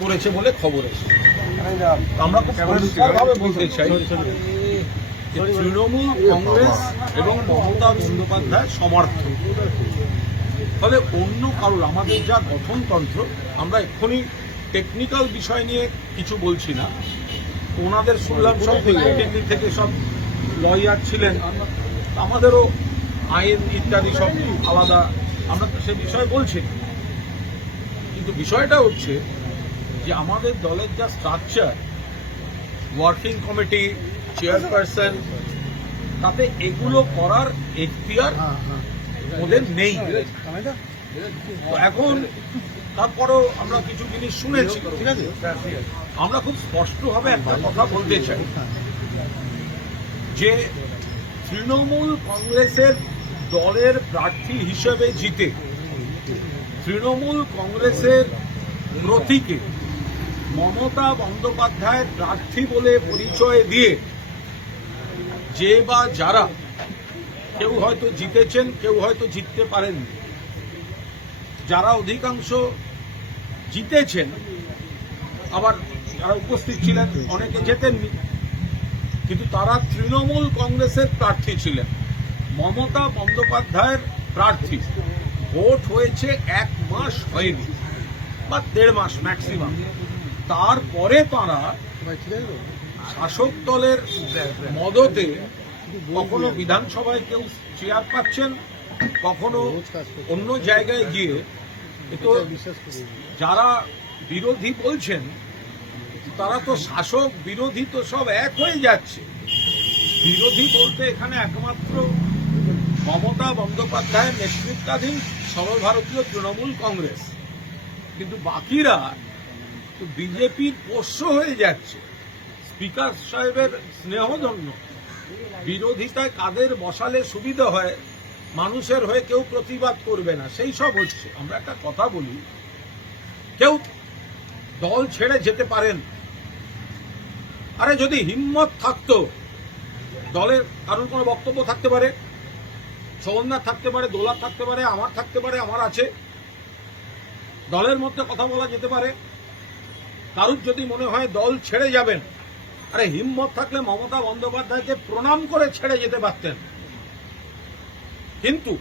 করেছে বলে খবর এসেছে। আমরা খুব পরিষ্কারভাবে বলতে চাই যে তৃণমূল কংগ্রেস এবং মমতা বন্দ্যোপাধ্যায় সমর্থক, ফলে অন্য কারোর আমাদের যা গঠনতন্ত্র, আমরা এক্ষুনি টেকনিক্যাল বিষয় নিয়ে কিছু বলছি না। ওনাদের শুনলাম সব দিল্লি থেকে সব লয়ার ছিলেন, আমাদেরও আইন ইত্যাদি সব আলাদা, আমরা তো সে বিষয়ে বলছি না। কিন্তু বিষয়টা হচ্ছে যে আমাদের দলের যা স্ট্রাকচার, ওয়ার্কিং কমিটি, চেয়ারপারসন, তাতে এগুলো করার এখতিয়ার ওদের নেই। এখন তারপরেও আমরা কিছু জিনিস শুনেছি, ঠিক আছে। আমরা খুব স্পষ্টভাবে একটা কথা বলতে চাই যে তৃণমূল কংগ্রেসের দলের প্রার্থী হিসেবে জিতে তৃণমূল কংগ্রেসের প্রতীকে মমতা বন্দ্যোপাধ্যায় প্রার্থী বলে পরিচয় দিয়ে যে বা যারা কেউ হয়তো জিতেছেন, কেউ হয়তো জিততে পারেননি, যারা অধিকাংশ জিতেছেন, আবার যারা উপস্থিত ছিলেন অনেকে জেতেননি, কিন্তু তারা তৃণমূল কংগ্রেসের প্রার্থী ছিলেন, মমতা বন্দ্যোপাধ্যায়ের প্রার্থী। ভোট হয়েছে 1 মাস হয়নি বা 1.5 মাস ম্যাক্সিমাম। তারপরে তারা শাসক দলের মদতে কখনো বিধানসভায় কেউ চেয়ার পাচ্ছেন, কখনো অন্য জায়গায় গিয়ে, তো যারা বিরোধী বলছেন তারা তো শাসক বিরোধী তো সব এক হয়ে যাচ্ছে। বিরোধী বলতে এখানে একমাত্র মমতা বন্দ্যোপাধ্যায়ের নেতৃত্বাধীন সর্বভারতীয় তৃণমূল কংগ্রেস, কিন্তু বাকিরা তো বিজেপির পোষ্য হয়ে যাচ্ছে। স্পিকার সাহেবের স্নেহধন্য বিরোধিতায় কাদের বসালে সুবিধা হয়, মানুষের হয়ে কেউ প্রতিবাদ করবে না, সেই সব হচ্ছে। আমরা একটা কথা বলি, কেউ দল ছেড়ে যেতে পারেন। আরে যদি হিম্মত থাকতো, দলের কারোর কোনো বক্তব্য থাকতে পারে, সৌন্দার থাকতে পারে, দোলার থাকতে পারে, আমার থাকতে পারে, আমার আছে, দলের মধ্যে কথা বলা যেতে পারে। কারুর যদি মনে হয় দল ছেড়ে যাবেন, আরে হিম্মত থাকলে মমতা বন্দ্যোপাধ্যায়কে প্রণাম করে ছেড়ে যেতে পারতেন। কিন্তু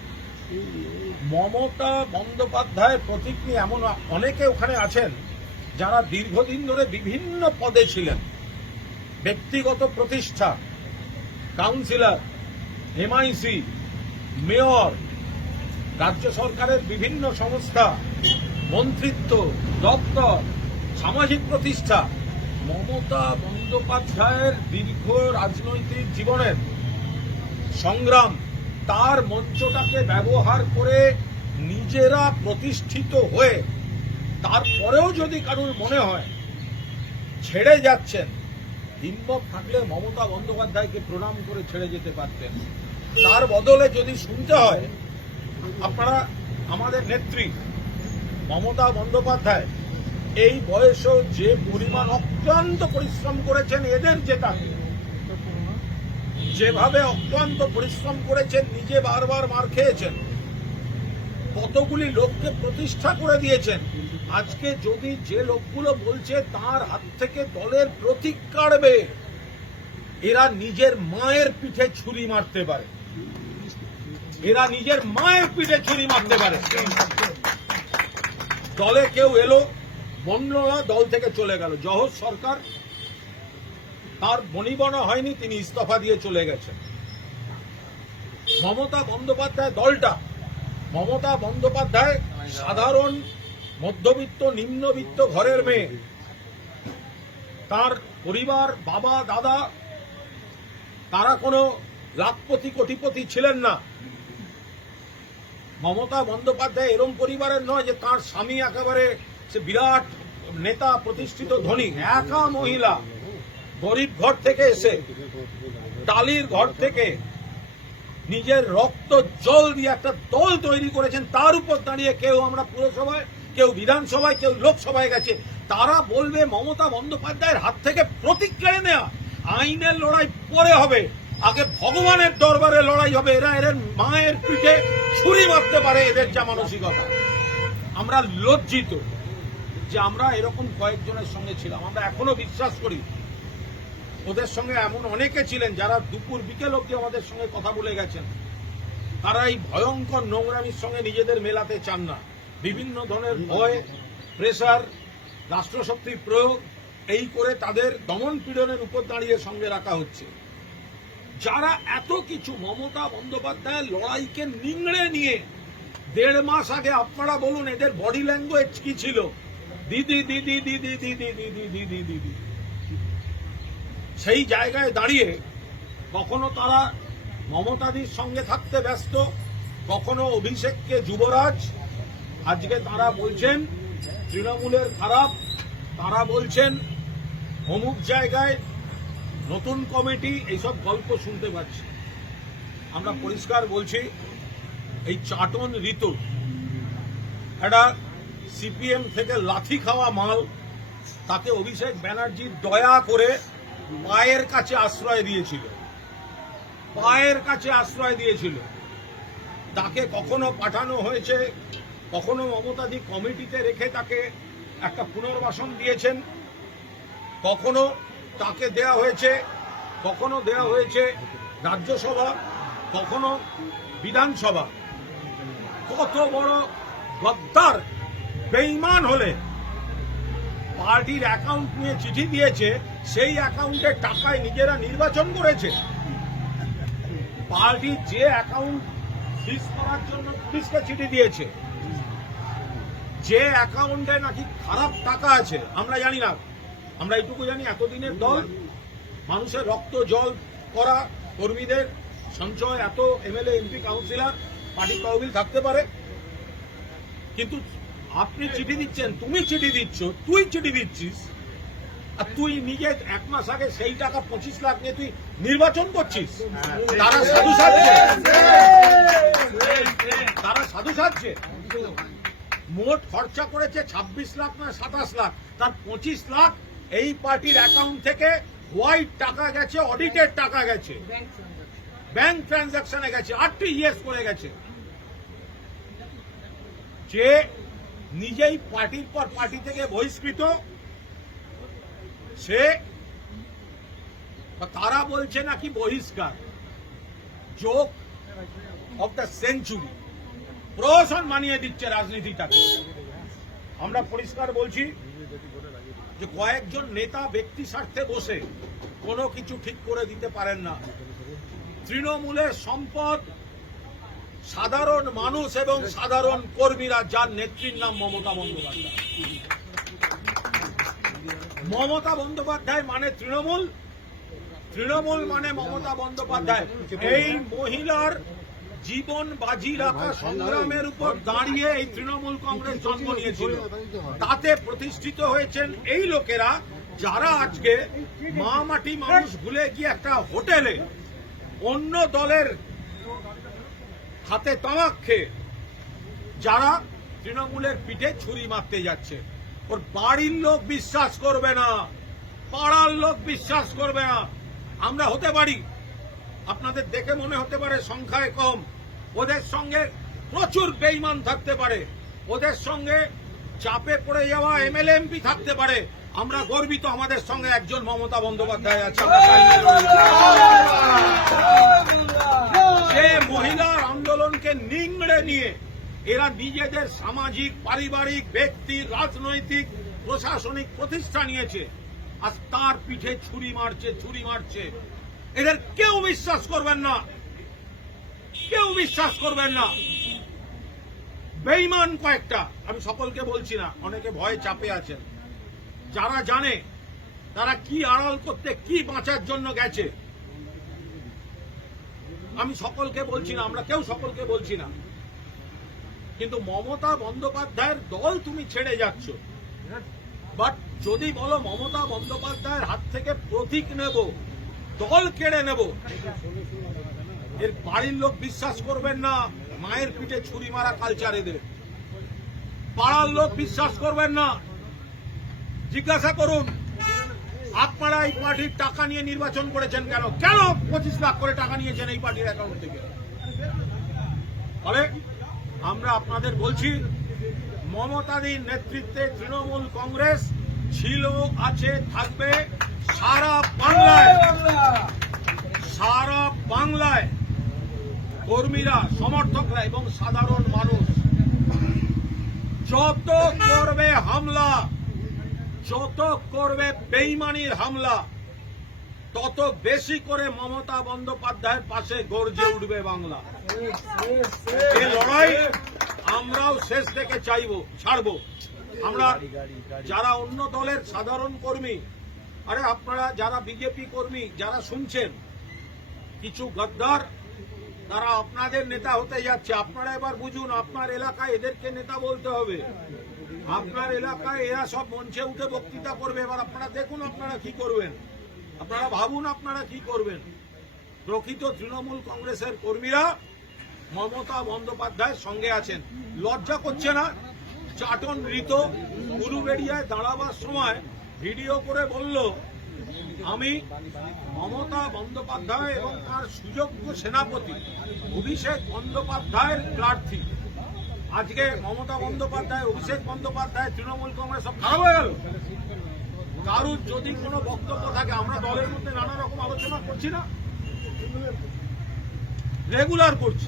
মমতা বন্দ্যোপাধ্যায়ের প্রতীক নিয়ে এমন অনেকে ওখানে আছেন যারা দীর্ঘদিন ধরে বিভিন্ন পদে ছিলেন, ব্যক্তিগত প্রতিষ্ঠা, কাউন্সিলর, এমআইসি, মেয়র, রাজ্য সরকারের বিভিন্ন সংস্থা, মন্ত্রিত্ব, দপ্তর, সামাজিক প্রতিষ্ঠা। মমতা বন্দ্যোপাধ্যায়ের দীর্ঘ রাজনৈতিক জীবনের সংগ্রাম, তার মঞ্চটাকে ব্যবহার করে নিজেরা প্রতিষ্ঠিত হয়ে তারপরেও যদি কারুর মনে হয় ছেড়ে যাচ্ছেন, হিম্মত থাকলে মমতা বন্দ্যোপাধ্যায়কে প্রণাম করে ছেড়ে যেতে পারতেন। তার বদলে যদি শুনতে হয়, আপনারা আমাদের নেত্রী মমতা বন্দ্যোপাধ্যায় এই বয়সেও যে পরিমাণ অক্লান্ত পরিশ্রম করেছেন এদের জেতাতে, যেভাবে অক্লান্ত পরিশ্রম করেছেন, নিজে বারবার মার খেয়েছেন, কতগুলি লোককে প্রতিষ্ঠা করে দিয়েছেন। আজকে যদি যে লোকগুলো বলছে তার হাত থেকে দলের প্রতীক কাড়বে, এরা নিজের মায়ের পিঠে ছুরি মারতে পারে, এরা নিজের মায়ের পিঠে ছুরি মারতে পারে। দলে কেউ এলো, বলল না, দল থেকে চলে গেল। জহর সরকার, তার বনিবনা হয়নি, তিনি ইস্তফা দিয়ে চলে গেছেন। মমতা বন্দ্যোপাধ্যায় দলটা, মমতা বন্দ্যোপাধ্যায় সাধারণ মধ্যবিত্ত নিম্নবিত্ত ঘরের মেয়ে, তার পরিবার, বাবা দাদা, তারা কোনো লাখপতি কোটিপতি ছিলেন না। মমতা বন্দ্যোপাধ্যায় এরম পরিবারের নয় যে তার স্বামী একেবারে সে বিরাট নেতা, প্রতিষ্ঠিত ধনী। একা মহিলা, গরিব ঘর থেকে এসে, টালির ঘর থেকে নিজের রক্ত জল দিয়ে একটা দল তৈরি করেছেন। তার উপর দাঁড়িয়ে কেউ আমরা পুরসভায়, কেউ বিধানসভায়, কেউ লোকসভায় গেছে, তারা বলবে মমতা বন্দ্যোপাধ্যায়ের হাত থেকে প্রতীক কেড়ে নেওয়া। আইনের লড়াই পরে হবে, আগে ভগবানের দরবারে লড়াই হবে। এরা এদের মায়ের পিঠে ছুরি মারতে পারে, এদের যা মানসিকতা। আমরা লজ্জিত যে আমরা এরকম কয়েকজনের সঙ্গে ছিলাম। আমরা এখনো বিশ্বাস করি ওদের সঙ্গে এমন অনেকে ছিলেন যারা দুপুর বিকেল অবধি আমাদের সঙ্গে কথা বলে গেছেন। তারা এই ভয়ঙ্কর নোংরামির সঙ্গে নিজেদের মেলাতে চান না। বিভিন্ন ধরনের ভয়, প্রেসার, রাষ্ট্রশক্তির প্রয়োগ এই করে তাদের দমন পীড়নের উপর দাঁড়িয়ে সঙ্গে রাখা হচ্ছে। যারা এত কিছু মমতা বন্দ্যোপাধ্যায়ের লড়াইকে নিংড়ে নিয়ে 1.5 মাস আগে আপনারা বলুন এদের বডি ল্যাঙ্গুয়েজ কি ছিল? দিদি দিদি দিদি দিদি দিদি দিদি দিদি। সেই জায়গায় দাঁড়িয়ে কখনো তারা মমতাদির সঙ্গে থাকতে ব্যস্ত, কখনো অভিষেককে যুবরাজ। আজকে তারা বলছেন তৃণমূলের খারাপ, তারা বলছেন অমুক জায়গায় নতুন কমিটি, এইসব গল্প শুনতে পাচ্ছি। আমরা পরিষ্কার বলছি এই চাটন ঋতু একটা সিপিএম থেকে লাথি খাওয়া মাল, তাকে অভিষেক ব্যানার্জি দয়া করে পায়ের কাছে আশ্রয় দিয়েছিল, পায়ের কাছে আশ্রয় দিয়েছিল। তাকে কখনো পাঠানো হয়েছে, কখনো মমতাদি কমিটিতে রেখে তাকে একটা পুনর্বাসন দিয়েছেন, কখনো তাকে দেয়া হয়েছে, কখনো দেয়া হয়েছে রাজ্যসভা, কখনো বিধানসভা। কত বড় গদ্দার বেঈমান হলে পার্টির অ্যাকাউন্ট নিয়ে চিঠি দিয়েছে, সেই অ্যাকাউন্টের টাকায় নিজেরা নির্বাচন করেছে। পার্টির যে অ্যাকাউন্ট ফ্রিজ করার জন্য পুলিশকে চিঠি দিয়েছে, যে অ্যাকাউন্টে নাকি খারাপ টাকা আছে আমরা জানি না, আমরা এইটুকু জানি এতদিনের দল, মানুষের রক্ত জল করা কর্মীদের সঞ্চয় এত এমএলএ এমপি কাউন্সিলর পার্টি তহবিল থাকতে পারে। কিন্তু আপনি চিঠি দিচ্ছেন, তুমি চিঠি দিচ্ছ, তুই চিঠি দিচ্ছিস, আর তুই নিজে 1 মাস আগে সেই টাকা 25 লাখ নিয়ে তুই নির্বাচন করছিস। তারা সাধু সাজছে, তারা সাধু সাজছে। মোট খরচা করেছে 26 লাখ না 27 লাখ, তার 25 লাখ এই পার্টির অ্যাকাউন্ট থেকে হোয়াইট টাকা গেছে, অডিটেড টাকা গেছে, ব্যাংক ট্রানজাকশনে গেছে, RTGS করে গেছে। যে নিজেই পার্টির পর পার্টি থেকে বহিষ্কৃত, সে তারা বলছে নাকি বহিষ্কার, জোক অফ দ্য সেঞ্চুরি, প্রহসন মানিয়ে দিচ্ছে রাজনীতিটাকে। আমরা পরিষ্কার বলছি যে কয়েকজন নেতা ব্যক্তি স্বার্থে বসে কোনো কিছু ঠিক করে দিতে পারেন না। তৃণমূলের সম্পদ সাধারণ মানুষ এবং সাধারণ কর্মীরা, যার নেত্রীর নাম মমতা বন্দ্যোপাধ্যায়। মমতা বন্দ্যোপাধ্যায় মানে তৃণমূল, তৃণমূল মানে মমতা বন্দ্যোপাধ্যায়। এই মহিলার জীবন বাজি রাখা সংগ্রামের উপর দাঁড়িয়ে এই তৃণমূল কংগ্রেস জন্ম নিয়েছিল। তাতে প্রতিষ্ঠিত হয়েছেন এই লোকেরা, যারা আজকে মা মাটি মানুষ ভুলে গিয়ে একটা হোটেলে অন্য দলের হাতে তামাক খেয়ে যারা তৃণমূলের পিঠে ছুরি মারতে যাচ্ছে। ওর বাড়ির লোক বিশ্বাস করবে না, পাড়ার লোক বিশ্বাস করবে না। আমরা হতে পারি, আপনাদের দেখে মনে হতে পারে সংখ্যায় কম, ওদের সঙ্গে প্রচুর বেঈমান থাকতে পারে, ওদের সঙ্গে চাপে পড়ে যাওয়া এমএলএ এমপি থাকতে পারে। আমরা গর্বিত আমাদের সঙ্গে একজন মমতা বন্দ্যোপাধ্যায় আছে। যে মহিলার আন্দোলনকে নিংড়ে নিয়ে এরা নিজেদের সামাজিক, পারিবারিক, ব্যক্তি, রাজনৈতিক, প্রশাসনিক প্রতিষ্ঠা নিয়েছে, আর তার পিঠে ছুরি মারছে, ছুরি মারছে। এদের কেউ বিশ্বাস করবেন না, কেউ বিশ্বাস করবেন না। বেঈমান কয়েকটা, আমি সকলকে বলছি না, অনেকে ভয়ে চাপে আছেন। যারা জানে তারা কি আড়াল করতে, কি বাঁচার জন্য গেছে, আমি সকলকে বলছি না, আমরা কেউ সকলকে বলছি না। কিন্তু মমতা বন্দ্যোপাধ্যায়ের দল তুমি ছেড়ে যাচ্ছ। বাট যদি বলো মমতা বন্দ্যোপাধ্যায়ের হাত থেকে প্রতীক নেব, দল কেড়ে নেব, এর বাড়ির লোক বিশ্বাস করবেন না। মায়ের পিঠে ছুরি মারা কালচার এদের, পাড়ার লোক বিশ্বাস করবেন না। জিজ্ঞাসা করুন আপনারা এই পার্টির টাকা নিয়ে নির্বাচন করেছেন কেন? কেন 25 লাখ করে টাকা নিয়েছেন এই পার্টির অ্যাকাউন্ট থেকে? ফলে আমরা আপনাদের বলছি মমতাদির নেতৃত্বে তৃণমূল কংগ্রেস ছিল, আছে, থাকবে সারা বাংলায় কর্মীরা, সমর্থকরা এবং সাধারণ মানুষ যত করবে হামলা, যত করবে বেইমানির হামলা, তত বেশি করে মমতা বন্দ্যোপাধ্যায়ের পাশে গর্জে উঠবে বাংলা। এই লড়াই আমরাও শেষ থেকে ছাড়বো। আমরা যারা অন্য দলের সাধারণ কর্মী, আরে আপনারা যারা বিজেপি কর্মী যারা শুনছেন, কিছু গদ্দার তারা আপনাদের নেতা হতে যাচ্ছে। আপনারা এবার বুঝুন, আপনার এলাকায় এদেরকে নেতা বলতে হবে। আপনার এলাকায় এরা সব মঞ্চে উঠে বক্তৃতা করবে। এবার আপনারা দেখুন আপনারা কি করবেন, আপনারা ভাবুন আপনারা কি করবেন। প্রকৃত তৃণমূল কংগ্রেসের কর্মীরা মমতা বন্দ্যোপাধ্যায়ের সঙ্গে আছেন। লজ্জা করছে না? চাটন ঋত উলুবেড়িয়ায় দাঁড়াবার সময় ভিডিও করে বলল, আমি মমতা বন্দ্যোপাধ্যায় এবং তার সুযোগ্য সেনাপতি অভিষেক বন্দ্যোপাধ্যায়ের প্রার্থী। আজকে মমতা বন্দ্যোপাধ্যায়, অভিষেক বন্দ্যোপাধ্যায়, তৃণমূল কংগ্রেস সব খারাপ হয়ে গেল। কারুর যদি কোনো বক্তব্য থাকে, আমরা দলের মধ্যে নানা রকম আলোচনা করছি না, রেগুলার করছি,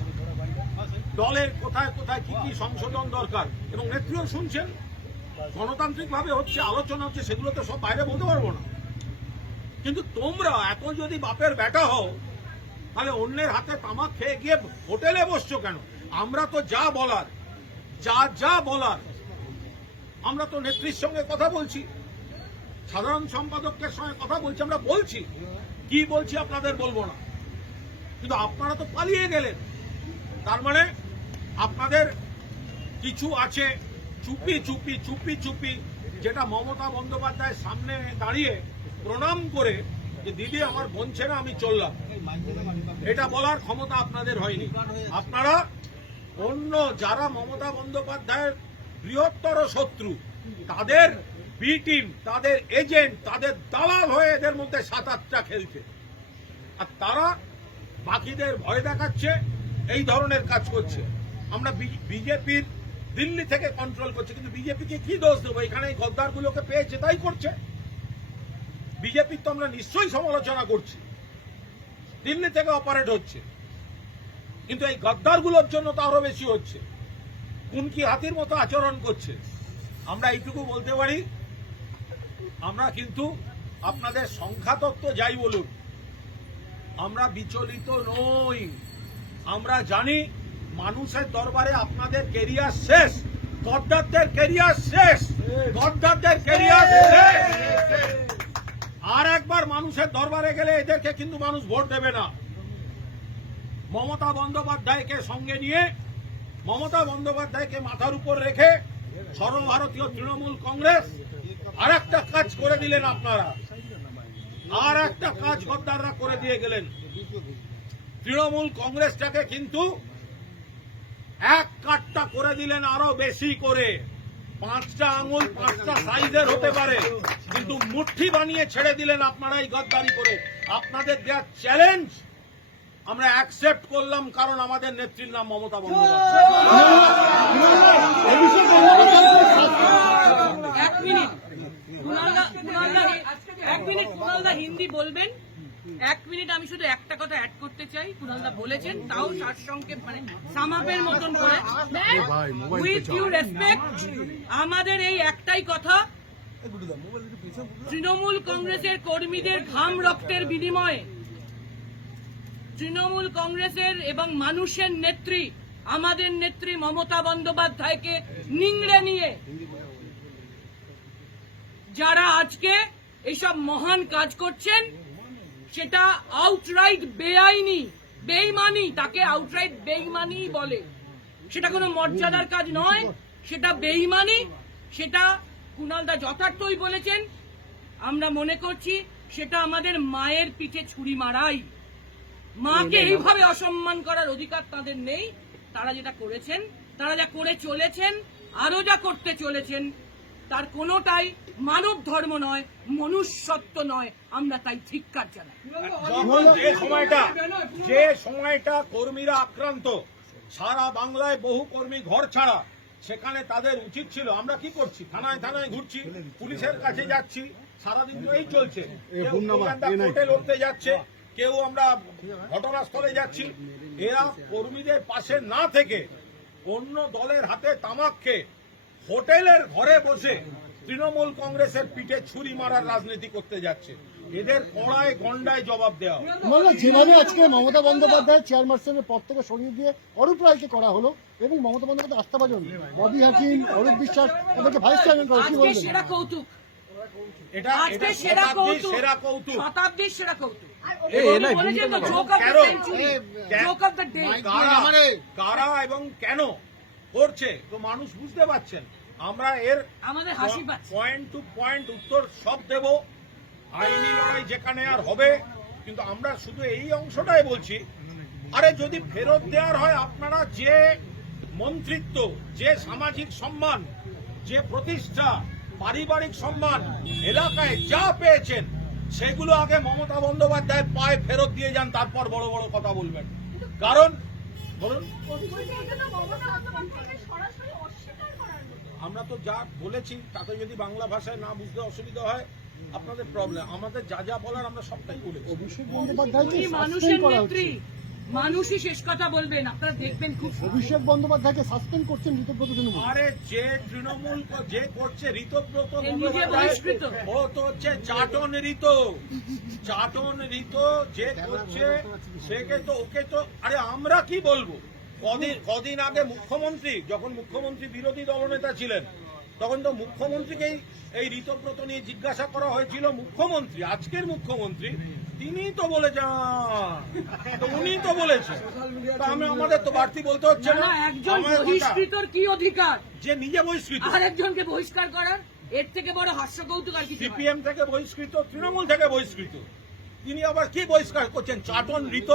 দলের কোথায় কোথায় কি কি সংশোধন দরকার, এবং নেত্রীও শুনছেন, গণতান্ত্রিক ভাবে হচ্ছে, আলোচনা হচ্ছে, সেগুলো তো সব বাইরে বলতে পারবো না। কিন্তু তোমরা এত যদি বাপের বেটা হও, তাহলে অন্যের হাতে তামাক খেয়ে গিয়ে হোটেলে বসছো কেন? আমরা তো যা বলার আমরা তো নেত্রীর সঙ্গে কথা বলছি, সাধারণ সম্পাদকের সঙ্গে কথা বলছি, আমরা বলছি, কি বলছি আপনাদের বলবো না। কিন্তু আপনারা তো পালিয়ে গেলেন। তার মানে আপনাদের কিছু আছে চুপি, যেটা মমতা বন্দ্যোপাধ্যায়ের সামনে দাঁড়িয়ে প্রণাম করে যে দিদি আমার বলছে না, আমি চললাম, এটা বলার ক্ষমতা আপনাদের হয়নি। আপনারা অন্য যারা মমতা বন্দ্যোপাধ্যায়ের বৃহত্তর শত্রু, তাদের বি টিম, তাদের এজেন্ট, তাদের দালাল হয়ে এদের মধ্যে 7-8টা খেলছে, আর তারা বাকিদের ভয় দেখাচ্ছে, এই ধরনের কাজ করছে। আমরা বিজেপির দিল্লি থেকে কন্ট্রোল করছে, কিন্তু বিজেপিকে কি দোষ দেবো? এখানে এই গদ্দারগুলোকে পেয়েছে তাই করছে। বিজেপির তো আমরা নিশ্চয়ই সমালোচনা করছি, দিল্লি থেকে অপারেট হচ্ছে, কিন্তু এই গদ্দারগুলোর জন্য তো আরো বেশি হচ্ছে, কুনকি হাতির মতো আচরণ করছে। আমরা এইটুকু বলতে পারি, আমরা কিন্তু আপনাদের সংখ্যাতত্ত্ব যাই বলুন, আমরা বিচলিত নই। আমরা জানি মানুষের দরবারে আপনাদের কেরিয়ার শেষ, গদ্দারদের কেরিয়ার শেষ। আর একবার মানুষের দরবারে গেলে এদেরকে কিন্তু মানুষ ভোট দেবে না। মমতা বন্দ্যোপাধ্যায়কে সঙ্গে নিয়ে, মমতা বন্দ্যোপাধ্যায়কে মাথার উপর রেখে সর্বভারতীয় তৃণমূল কংগ্রেস আর একটা কাজ করে দিলেন আপনারা, আর একটা কাজ গদ্দাররা করে দিয়ে গেলেন। তৃণমূল কংগ্রেসটাকে কিন্তু এক কাটটা করে দিলেন আরো বেশি করে। 5টা আঙুল 5টা সাইজের হতে পারে, কিন্তু মুঠি বানিয়ে ছেড়ে দিলেন আপনারা এই গদ্দারি করে। আপনাদের দেওয়া চ্যালেঞ্জ আমরা অ্যাকসেপ্ট করলাম, কারণ আমাদের নেত্রীর নাম মমতা বন্দ্যোপাধ্যায়। হিন্দি বলবেন 1 মিনিট। আমি শুধু একটা কথা অ্যাড করতে চাই, কুণালদা বলেছেন, তাও সারসংক্ষেপ, মানে সামাপের মতন করে। উইথ ইউ রেসপেক্ট, আমাদের এই একটাই কথা, তৃণমূল কংগ্রেসের কর্মীদের ঘাম রক্তের বিনিময়ে তৃণমূল কংগ্রেসের এবং মানুষের নেত্রী, আমাদের নেত্রী মমতা বন্দ্যোপাধ্যায়কে নিংড়ে নিয়ে যারা আজকে এইসব মহান কাজ করছেন, সেটা আউটরাইট বেআইনি, বেইমানি, তাকে আউটরাইট বেইমানি বলে। সেটা কোনো মর্যাদার কাজ নয়, সেটা বেইমানি। সেটা কুণালদা যথার্থই বলেছেন। আমরা মনে করছি সেটা আমাদের মায়ের পিঠে ছুরি মারাই। মাকে এইভাবে অসম্মান করার অধিকার তাদের নেই। তারা যেটা করেছেন, তারা যা করে চলেছেন, আরো যা করতে চলেছেন, তার কোনোটাই মানব ধর্ম নয়, মনুষ্যত্ব নয়। আমরা তাই ধিক্কার জানাই। যে সময়টা কর্মীরা আক্রান্ত, সারা বাংলায় বহু কর্মী ঘর ছাড়া, সেখানে তাদের উচিত ছিল, আমরা কি করছি, থানায় থানায় ঘুরছি, পুলিশের কাছে যাচ্ছি, সারাদিন তো এই চলছে, কেউ কোর্টে লড়তে যাচ্ছে, কেউ আমরা ঘটনাস্থলে যাচ্ছি। এরা কর্মীদের পাশে না থেকে অন্য দলের হাতে তামাক খেয়ে হোটেলের ঘরে বসে তৃণমূল কংগ্রেসের পিঠে ছুরি মারার রাজনীতি করতে যাচ্ছে। এদের কড়ায় গন্ডায় জবাব দেওয়া হবে। মানে যেভাবে আজকে মমতা বন্দ্যোপাধ্যায় চেয়ারপারসনের পদ থেকে সরিয়ে দিয়ে অরূপ রায়কে করা হলো এবং মমতা বন্দ্যোপাধ্যায় আস্থাভাজন ববি হাকিম, অরূপ বিশ্বাস এদেরকে ভাইস চেয়ারম্যান করা, কি আজকে বলবেন? সেরা কৌতুক, এটা আজকে সেরা কৌতুক, সেরা কৌতুক। শতাব্দীর সেরা কৌতুক। এবং বলেছেন তো, joke of the কেন? century, joke of the day। কারা এবং কেন করছে তো মানুষ বুঝতে পারছেন। আমরা এর আমাদের হাসি পাচ্ছে। পয়েন্ট টু পয়েন্ট উত্তর সব দেব, আইনি লড়াই যেখানে আর হবে। কিন্তু আমরা শুধু এই অংশটাই বলছি, আরে যদি ফেরত দেওয়ার হয়, আপনারা যে মন্ত্রিত্ব, যে সামাজিক সম্মান, যে প্রতিষ্ঠা, পারিবারিক সম্মান, এলাকায় যা পেয়েছেন, সেগুলো আগে মমতা বন্দ্যোপাধ্যায়ের পায়ে ফেরত দিয়ে যান, তারপর বড় বড় কথা বলবেন। কারণ বলুন, আমরা তো যা বলেছি তাতে যদি বাংলা ভাষায় না বুঝতে অসুবিধা হয় আপনাদের প্রবলেম। আমাদের যা যা বলার আমরা সবটাই বলেছি। অভিষেক বন্দ্যোপাধ্যায়কে উনি সাসপেন্ড মানুষের করা নেত্রী, হচ্ছে। মানুষই শেষ কথা বলবেন, আপনারা দেখবেন খুব সহজ। অভিষেক বন্দ্যোপাধ্যায়কে সাসপেন্ড করছেন ঋতব্রত তৃণমূল। আরে যে তৃণমূল যে করছে ঋতব্রত এ নিজে বহিষ্কৃত। ও তো হচ্ছে চাটন ঋত, চাটন ঋত যে করছে সেকে তো, ওকে তো, আরে আমরা কি বলবো। কদিন আগে মুখ্যমন্ত্রী, যখন মুখ্যমন্ত্রী বিরোধী দলনেতা ছিলেন, তখন তো মুখ্যমন্ত্রীকেই এই ঋতব্রত নিয়ে জিজ্ঞাসা করা হয়েছিল। মুখ্যমন্ত্রী, আজকের মুখ্যমন্ত্রী, তিনি তো বলেছেন, তো উনি তো বলেছেন, তা আমাদের তো বাড়তি বলতে হচ্ছে না, না। একজন আমার কথা, বহিষ্কৃতর কি অধিকার যে নিজে বহিষ্কৃত, আরেকজনকে বহিষ্কার করার? এর থেকে বড় হাস্য কৌতুক আর কিছু নয়। সিপিএম থেকে বহিষ্কৃত, তৃণমূল থেকে বহিষ্কৃত, তিনি আবার কি বহিষ্কার করছেন? চাটন ঋত।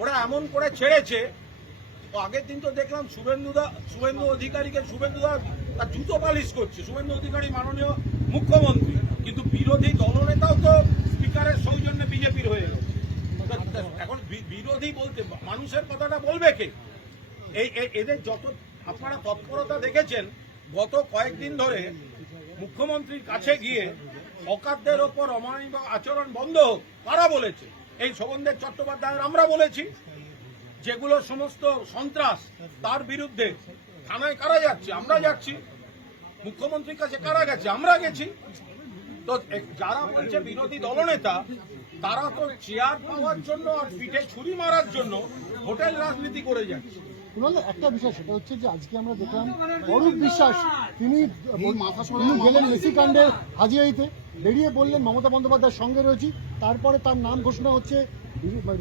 ওরা এমন করে ছেড়েছে, আগের দিন তো দেখলাম শুভেন্দু অধিকারীকে, শুভেন্দুদা তার জুতো পালিশ করছে, শুভেন্দু অধিকারী মাননীয় মুখ্যমন্ত্রী, কিন্তু বিরোধী দলনেতাও তো স্পিকারের সৌজন্যে বিজেপির হয়ে গেছে। এখন বিরোধী বলতে মানুষের কথাটা বলবে কে? এদের যত আপনারা তৎপরতা দেখেছেন, গত কয়েকদিন ধরে মুখ্যমন্ত্রীর কাছে গিয়ে হকারদের ওপর অমানবিক আচরণ বন্ধ হোক, কারা বলেছে? এই শোভনদেব চট্টোপাধ্যায়ের আমরা বলেছি। যেগুলো সমস্ত সন্ত্রাস, তার বিরুদ্ধে থানায় কারা যাচ্ছে? আমরা যাচ্ছি। মুখ্যমন্ত্রীর কাছে কারা গেছে? আমরা গেছি। তো যারা বলছে বিরোধী দলনেতা, তারা তো চেয়ার পাওয়ার জন্য আর পিঠে ছুরি মারার জন্য হোটেল রাজনীতি করে যাচ্ছে। কুণাল, একটা বিষয় সেটা হচ্ছে যে আজকে আমরা দেখলাম অরূপ বিশ্বাস তিনি গেলেন মেসি কাণ্ডে হাজিরাইতে, বেরিয়ে বললেন মমতা বন্দ্যোপাধ্যায়ের সঙ্গে রয়েছি, তারপরে তার নাম ঘোষণা হচ্ছে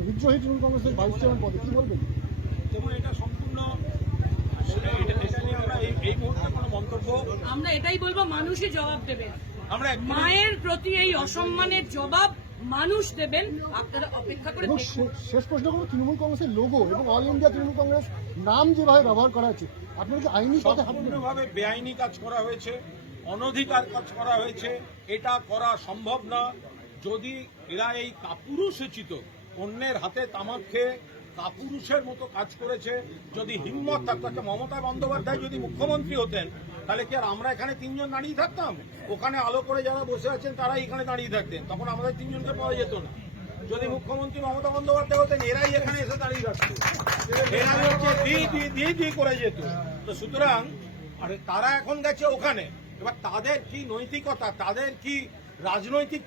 বিদ্রোহী তৃণমূল কংগ্রেসের ভাইস চেয়ারম্যান পদে, কি বলবেন? এবং এটা সম্পূর্ণ, এটা নিয়ে আমরা এই মুহূর্তে কোনো মন্তব্য, আমরা এটাই বলবো, মানুষই জবাব দেবে। আমরা মায়ের প্রতি এই অসম্মানের জবাব মানুষ দেবেন, আপনারা অপেক্ষা করে এবং দেখুন। শেষ প্রশ্ন করবো, তৃণমূল কংগ্রেসের লোগো এবং অল ইন্ডিয়া তৃণমূল কংগ্রেস নাম যেভাবে ব্যবহার করা হচ্ছে, আপনারা কি আইনি পথে হাঁটবেন? সম্পূর্ণভাবে বেআইনি কাজ করা হয়েছে, অনধিকার কাজ করা হয়েছে, এটা করা সম্ভব না। যদি এরা এই কাপুরুষোচিত অন্যের হাতে তামাক খেয়ে কাপুরুষের মতো কাজ করেছে, যদি হিম্মত থাকতো, মমতা বন্দ্যোপাধ্যায় যদি মুখ্যমন্ত্রী হতেন, তাহলে কি আর আমরা এখানে তিনজন দাঁড়িয়ে থাকতাম? ওখানে আলো করে যারা বসে আছেন তারাই এখানে দাঁড়িয়ে থাকতেন, তখন আমাদের তিনজনকে পাওয়া যেত না। যদি মুখ্যমন্ত্রী মমতা বন্দ্যোপাধ্যায় হতেন, এরাই এখানে এসে দাঁড়িয়ে থাকতো, এরাই হচ্ছে দি করে যেত। তো সুতরাং আরে তারা এখন গেছে ওখানে, এবার তাদের কি নৈতিকতা, তাদের কি রাজনৈতিক